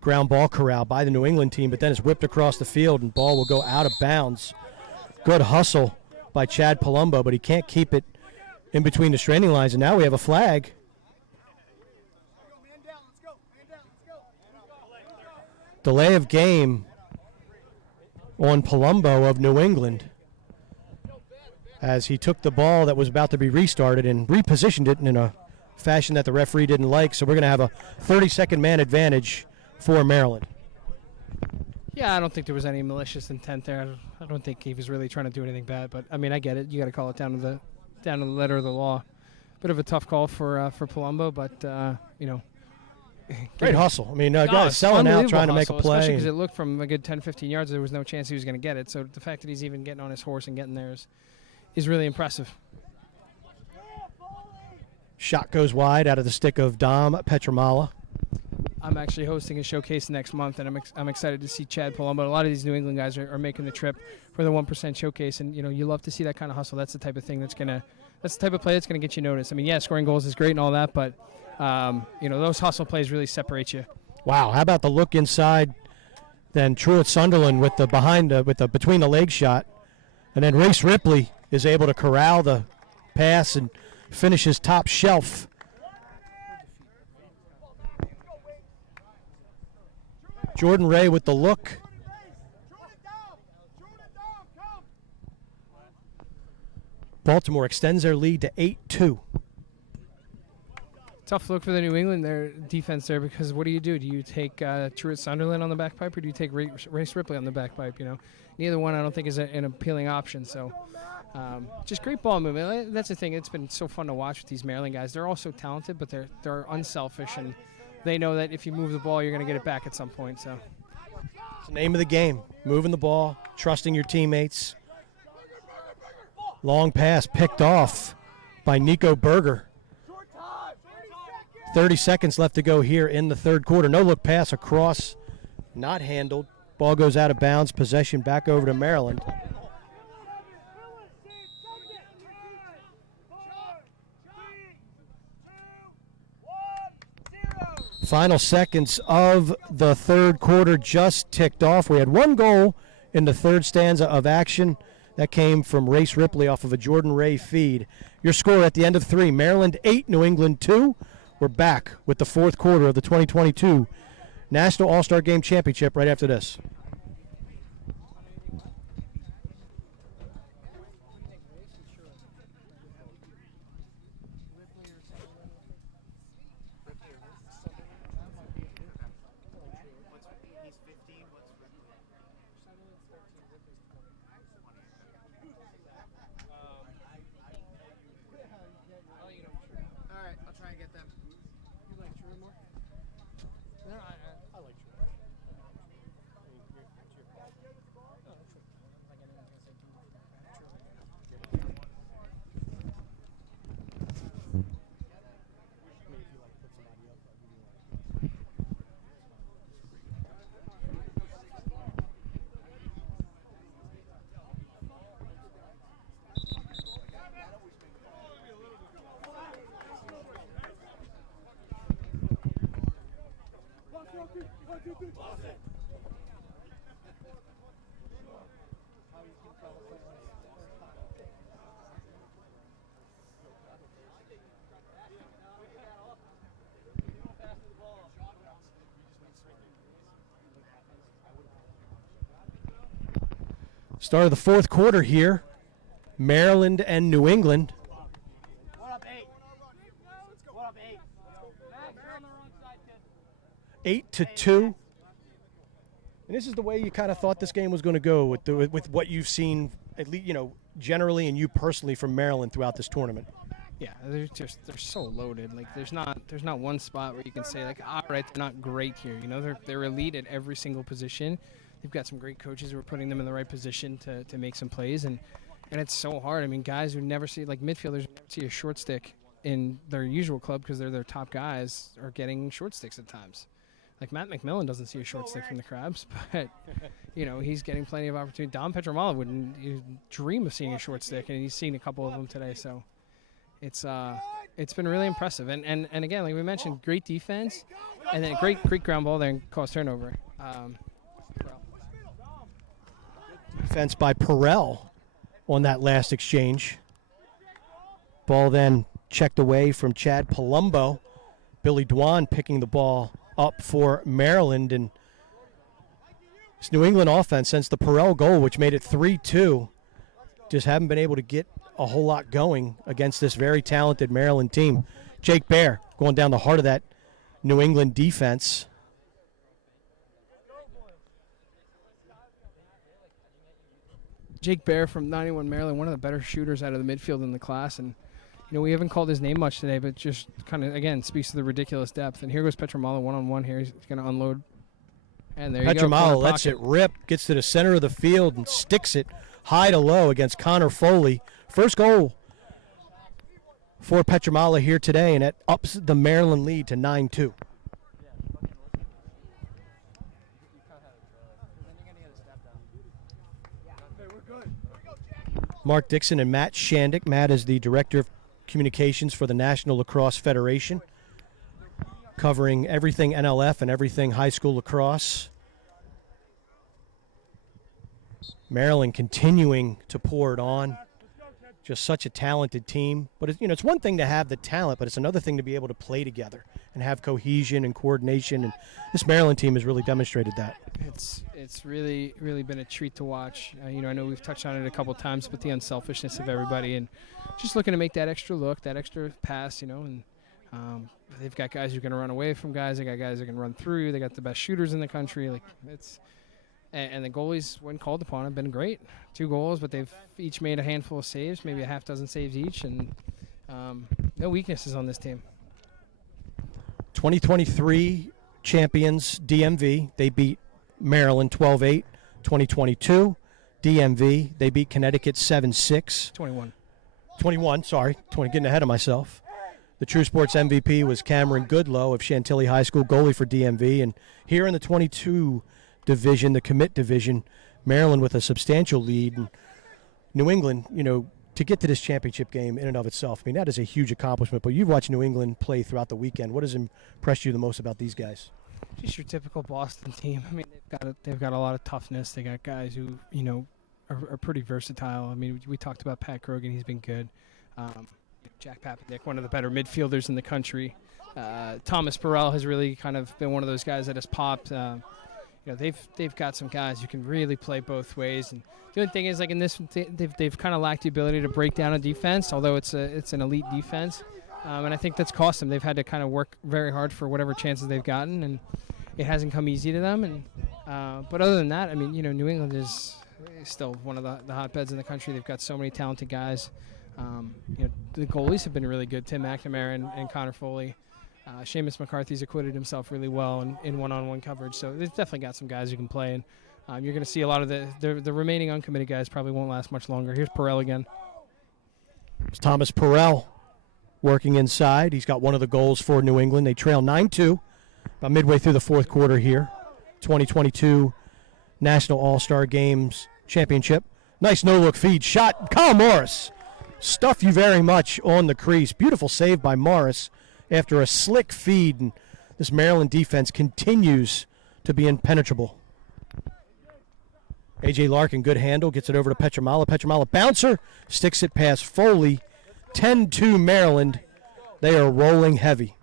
ground ball corral by the New England team, but then it's whipped across the field and ball will go out of bounds. Good hustle by Chad Palumbo, but he can't keep it in between the straining lines, and now we have a flag. Delay of game on Palumbo of New England as he took the ball that was about to be restarted and repositioned it in a fashion that the referee didn't like. So we're going to have a 30-second man advantage for Maryland. Yeah, I don't think there was any malicious intent there. I don't think he was really trying to do anything bad. But I mean, I get it. You got to call it down to the letter of the law. Bit of a tough call for Palumbo, but you know. Great hustle. I mean, guys selling out, trying to make a play. Especially because it looked from a good 10, 15 yards, there was no chance he was going to get it. So the fact that he's even getting on his horse and getting there is really impressive. Shot goes wide out of the stick of Dom Petramala. I'm actually hosting a showcase next month, and I'm excited to see Chad Palumbo. A lot of these New England guys are making the trip for the 1% showcase, and you love to see that kind of hustle. That's the type of thing that's the type of play that's gonna get you noticed. I mean, yeah, scoring goals is great and all that, but those hustle plays really separate you. Wow, how about the look inside? Then Truett Sunderland with the between the leg shot, and then Race Ripley is able to corral the pass and finish his top shelf. Jordan Ray with the look. Baltimore extends their lead to 8-2. Tough look for the New England defense there, because what do? Do you take Truett Sunderland on the back pipe, or do you take Race Ripley on the back pipe? Neither one I don't think is an appealing option. So just great ball movement. That's the thing. It's been so fun to watch with these Maryland guys. They're all so talented, but they're unselfish, and they know that if you move the ball, you're going to get it back at some point. So it's the name of the game: moving the ball, trusting your teammates. Long pass picked off by Nico Berger. 30 seconds left to go here in the third quarter. No look pass across, not handled. Ball goes out of bounds. Possession back over to Maryland. Final seconds of the third quarter just ticked off. We had one goal in the third stanza of action. That came from Race Ripley off of a Jordan Ray feed. Your score at the end of 3, Maryland 8, New England 2. We're back with the fourth quarter of the 2022 National All-Star Game Championship right after this. Start of the fourth quarter here. Maryland and New England. What up, 8? What up, 8? Max, you're on the wrong side, kid. 8-2. And this is the way you kind of thought this game was going to go with what you've seen, at least, generally and you personally from Maryland throughout this tournament. yeah, they're so loaded. Like there's not one spot where you can say like, all right, they're not great here. They're elite at every single position. They've got some great coaches who are putting them in the right position to make some plays, and it's so hard. I mean, guys who never see, like midfielders, who never see a short stick in their usual club because they're their top guys, are getting short sticks at times. Like Matt McMillan doesn't see a short stick from the Crabs, but he's getting plenty of opportunity. Dom Petramala wouldn't dream of seeing a short stick, and he's seen a couple of them today. So it's been really impressive. And again, like we mentioned, great defense, and then a great ground ball there and cause turnover. Defense by Perrell on that last exchange. Ball then checked away from Chad Palumbo. Billy Dwan picking the ball up for Maryland, and This New England offense, since the Perel goal, which made it 3-2, just haven't been able to get a whole lot going against this very talented Maryland team. Jake Bear going down the heart of that New England defense. Jake Bear from 91 Maryland, one of the better shooters out of the midfield in the class. And, we haven't called his name much today, but just kind of, again, speaks to the ridiculous depth. And here goes Petramala one-on-one here. He's going to unload. And there you go. Petramala lets it rip, gets to the center of the field and sticks it high to low against Connor Foley. First goal for Petramala here today, and it ups the Maryland lead to 9-2. Mark Dixon and Matt Shandick. Matt is the Director of Communications for the National Lacrosse Federation, covering everything NLF and everything high school lacrosse. Maryland continuing to pour it on. Just such a talented team. But it's one thing to have the talent, but it's another thing to be able to play together and have cohesion and coordination. And this Maryland team has really demonstrated that. It's really, really been a treat to watch. I know we've touched on it a couple of times, but the unselfishness of everybody and just looking to make that extra look, that extra pass, and they've got guys who can run away from guys. They got guys that can run through. They got the best shooters in the country. And the goalies, when called upon, have been great. 2 goals, but they've each made a handful of saves, maybe a half dozen saves each, and no weaknesses on this team. 2023 champions DMV. They beat Maryland 12-8. 2022 DMV. They beat Connecticut 7-6. 21, sorry. Getting ahead of myself. The True Sports MVP was Cameron Goodlow of Chantilly High School, goalie for DMV. And here in the 22 division, the commit division, Maryland with a substantial lead. And New England, to get to this championship game in and of itself, I mean, that is a huge accomplishment. But you've watched New England play throughout the weekend. What has impressed you the most about these guys? Just your typical Boston team. I mean, they've got a lot of toughness. They got guys who, are pretty versatile. I mean, we talked about Pat Krogan. He's been good. Jack Papendick, one of the better midfielders in the country. Thomas Perel has really kind of been one of those guys that has popped. They've got some guys who can really play both ways. And the only thing is, like in this, they've kind of lacked the ability to break down a defense, although it's an elite defense. And I think that's cost them. They've had to kind of work very hard for whatever chances they've gotten, and it hasn't come easy to them. And but other than that, I mean, New England is still one of the hotbeds in the country. They've got so many talented guys. The goalies have been really good. Tim McNamara and Connor Foley. Seamus McCarthy's acquitted himself really well in one-on-one coverage. So they've definitely got some guys who can play. And you're going to see a lot of the remaining uncommitted guys probably won't last much longer. Here's Perel again. It's Thomas Perel working inside. He's got one of the goals for New England. They trail 9-2 about midway through the fourth quarter here. 2022 National All-Star Games Championship. Nice no-look feed shot. Kyle Morris. Stuff you very much on the crease. Beautiful save by Morris after a slick feed. And this Maryland defense continues to be impenetrable. A.J. Larkin, good handle, gets it over to Petramala. Petramala bouncer, sticks it past Foley. 10-2 Maryland. They are rolling heavy.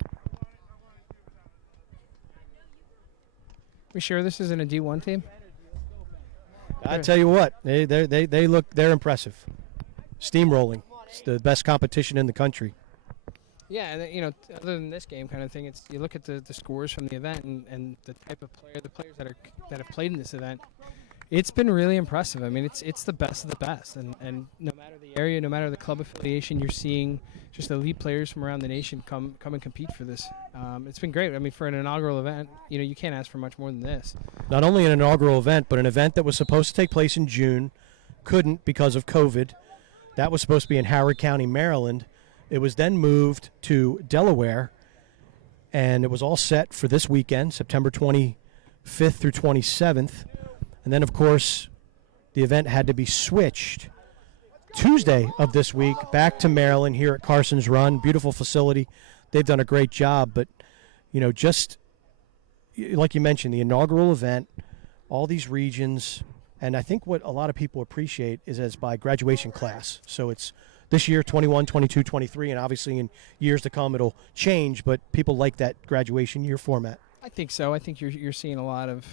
We sure this isn't a D1 team? I tell you what, they're impressive. Steamrolling. It's the best competition in the country. Yeah, and other than this game kind of thing, you look at the scores from the event and the type of the players that have played in this event. It's been really impressive. I mean, it's the best of the best, and no matter the area, no matter the club affiliation, you're seeing just elite players from around the nation come and compete for this. It's been great. I mean, for an inaugural event, you can't ask for much more than this. Not only an inaugural event, but an event that was supposed to take place in June, couldn't because of COVID. That was supposed to be in Howard County, Maryland. It was then moved to Delaware, and it was all set for this weekend, September 25th through 27th. And then, of course, the event had to be switched Tuesday of this week back to Maryland here at Carson's Run. Beautiful facility. They've done a great job. But, just like you mentioned, the inaugural event, all these regions. And I think what a lot of people appreciate is as by graduation class. So it's this year, 21, 22, 23, and obviously in years to come it'll change. But people like that graduation year format. I think so. I think you're seeing a lot of,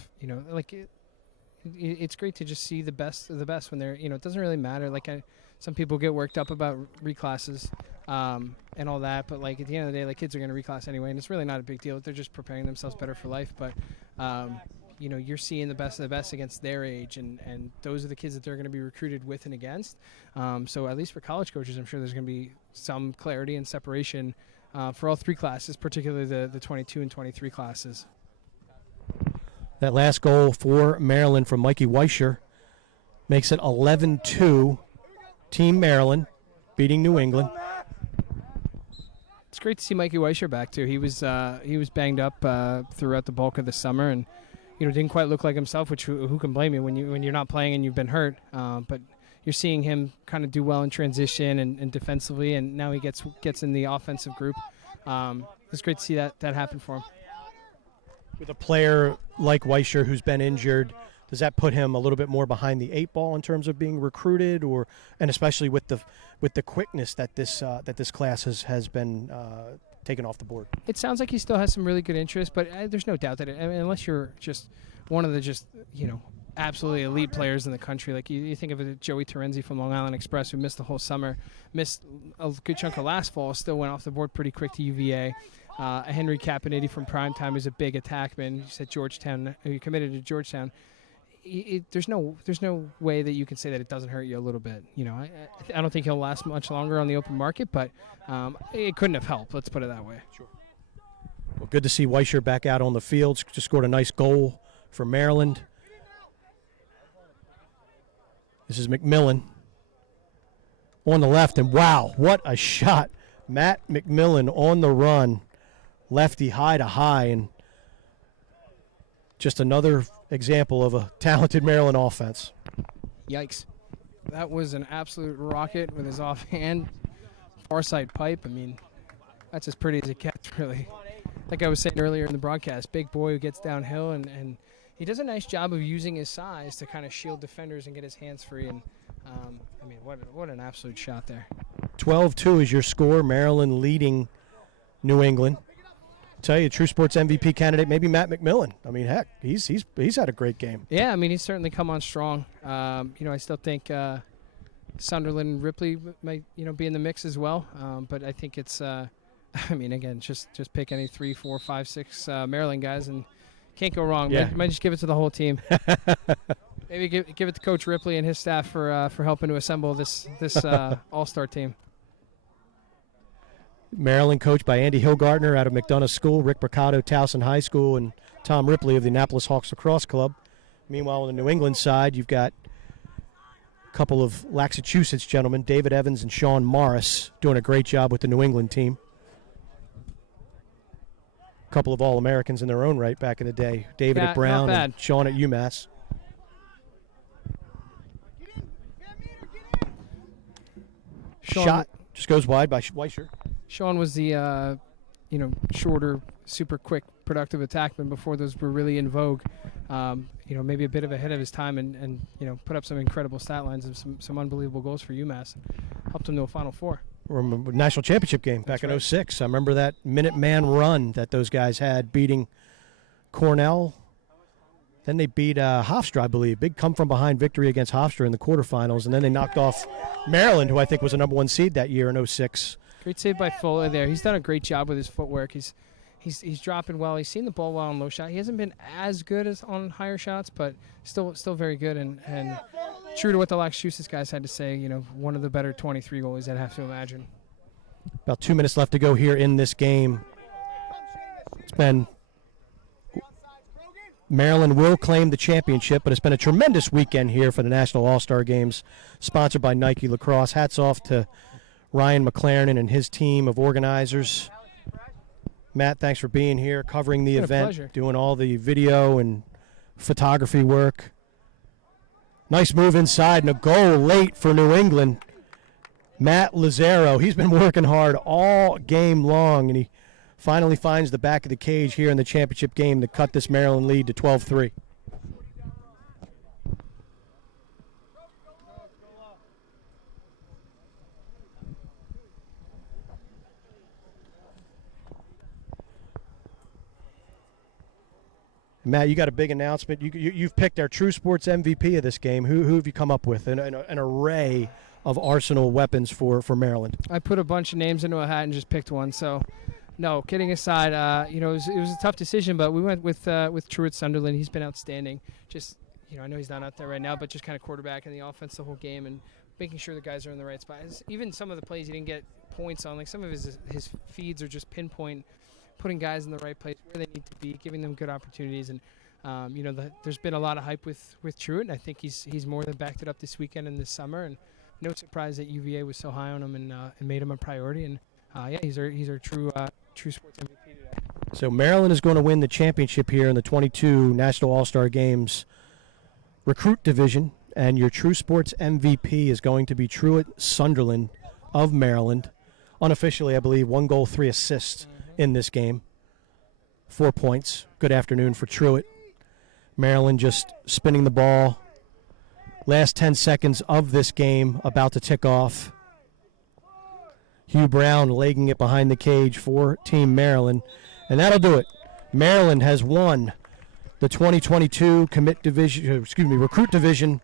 it's great to just see the best of the best when they're, it doesn't really matter. Like, some people get worked up about reclasses and all that, but like at the end of the day, like, kids are going to reclass anyway, and it's really not a big deal. They're just preparing themselves better for life. But you're seeing the best of the best against their age, and those are the kids that they're going to be recruited with and against. So at least for college coaches, I'm sure there's going to be some clarity and separation for all three classes, particularly the 22 and 23 classes. That last goal for Maryland from Mikey Weischer makes it 11-2. Team Maryland beating New England. It's great to see Mikey Weischer back too. He was banged up throughout the bulk of the summer, and didn't quite look like himself. Which who can blame you when you're not playing and you've been hurt? But you're seeing him kind of do well in transition and defensively, and now he gets in the offensive group. It's great to see that happen for him. With a player like Weischer who's been injured, does that put him a little bit more behind the eight ball in terms of being recruited, and especially with the quickness that this class has been taken off the board? It sounds like he still has some really good interest, but there's no doubt that unless you're just one of the absolutely elite players in the country, like you think of Joey Terenzi from Long Island Express, who missed the whole summer, missed a good chunk of last fall, still went off the board pretty quick to UVA. Henry Caponiti from Primetime is a big attackman. He's at Georgetown. He committed to Georgetown. There's no way that you can say that it doesn't hurt you a little bit. I don't think he'll last much longer on the open market, but it couldn't have helped. Let's put it that way. Sure. Well, good to see Weischer back out on the field. Just scored a nice goal for Maryland. This is McMillan on the left, and wow, what a shot. Matt McMillan on the run, lefty high to high, and just another example of a talented Maryland offense. Yikes. That was an absolute rocket with his offhand far side pipe. I mean, that's as pretty as it gets, really. Like I was saying earlier in the broadcast, big boy who gets downhill, and he does a nice job of using his size to kind of shield defenders and get his hands free. And, what an absolute shot there. 12-2 is your score. Maryland leading New England. Tell you, True Sports MVP candidate, maybe Matt McMillan. I mean, heck, he's had a great game. Yeah, I mean, he's certainly come on strong. I still think Sunderland and Ripley might, be in the mix as well. But I think it's, again, just pick any 3, 4, 5, 6 Maryland guys and can't go wrong. Yeah. Might just give it to the whole team. Maybe give it to Coach Ripley and his staff for helping to assemble this all-star team. Maryland coached by Andy Hillgartner out of McDonough School, Rick Mercado, Towson High School, and Tom Ripley of the Annapolis Hawks Lacrosse Club. Meanwhile, on the New England side, you've got a couple of Massachusetts gentlemen, David Evans and Sean Morris, doing a great job with the New England team. A couple of All-Americans in their own right back in the day. David at Brown and Sean at UMass. Shot just goes wide by Weischer. Sean was the, shorter, super quick, productive attackman before those were really in vogue. Maybe a bit of ahead of his time and put up some incredible stat lines and some unbelievable goals for UMass. Helped him to a Final Four. Remember national championship game back in 06. I remember that Minuteman run that those guys had, beating Cornell. Then they beat Hofstra, I believe. Big come-from-behind victory against Hofstra in the quarterfinals. And then they knocked off Maryland, who I think was a number 1 seed that year in 06. Great save by Fuller there. He's done a great job with his footwork. He's dropping well. He's seen the ball well on low shot. He hasn't been as good as on higher shots, but still very good. And true to what the Massachusetts guys had to say, one of the better 23 goalies I'd have to imagine. About 2 minutes left to go here in this game. It's been Maryland will claim the championship, but it's been a tremendous weekend here for the National All-Star Games, sponsored by Nike Lacrosse. Hats off to Ryan McLaren and his team of organizers. Matt, thanks for being here, covering the event, doing all the video and photography work. Nice move inside and a goal late for New England. Matt Lazzaro, he's been working hard all game long, and he finally finds the back of the cage here in the championship game to cut this Maryland lead to 12-3. Matt, you got a big announcement. You've picked our True Sports MVP of this game. Who have you come up with? An array of arsenal weapons for Maryland. I put a bunch of names into a hat and just picked one. So, no, kidding aside, it was a tough decision, but we went with Truett Sunderland. He's been outstanding. Just, I know he's not out there right now, but just kind of quarterbacking the offense the whole game and making sure the guys are in the right spot. Even some of the plays he didn't get points on, like some of his feeds are just pinpoint, putting guys in the right place where they need to be, giving them good opportunities. And there's been a lot of hype with Truett, and I think he's more than backed it up this weekend and this summer. And no surprise that UVA was so high on him and made him a priority. And he's our true sports MVP today. So Maryland is going to win the championship here in the 22 National All-Star Games recruit division, and your True Sports MVP is going to be Truett Sunderland of Maryland. Unofficially, I believe, 1 goal, 3 assists in this game. 4 points. Good afternoon for Truett. Maryland just spinning the ball. Last 10 seconds of this game about to tick off. Hugh Brown legging it behind the cage for Team Maryland. And that'll do it. Maryland has won the 2022 recruit division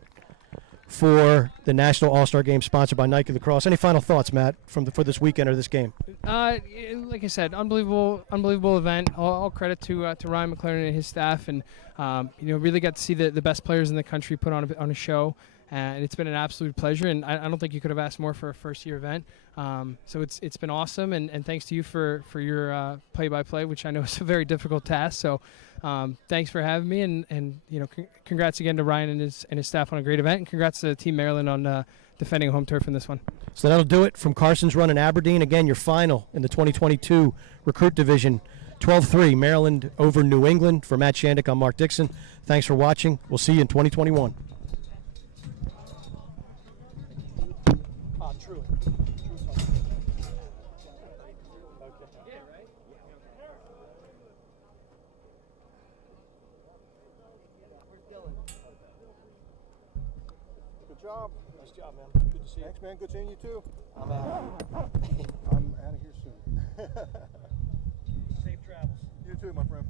for the National All-Star Game sponsored by Nike Lacrosse. Any final thoughts, Matt, for this weekend or this game? Like I said, unbelievable event. All credit to Ryan McLaren and his staff, and really got to see the best players in the country put on a show. And it's been an absolute pleasure, and I don't think you could have asked more for a first-year event. So it's been awesome, and thanks to you for your play-by-play, which I know is a very difficult task. So thanks for having me, and congrats again to Ryan and his staff on a great event, and congrats to Team Maryland on defending home turf in this one. So that'll do it from Carson's Run in Aberdeen. Again, your final in the 2022 recruit division, 12-3, Maryland over New England. For Matt Shandick, I'm Mark Dixon. Thanks for watching. We'll see you in 2021. Nice job, man. Good to see you. Thanks, man. Good seeing you, too. I'm out of here soon. Safe travels. You too, my friend.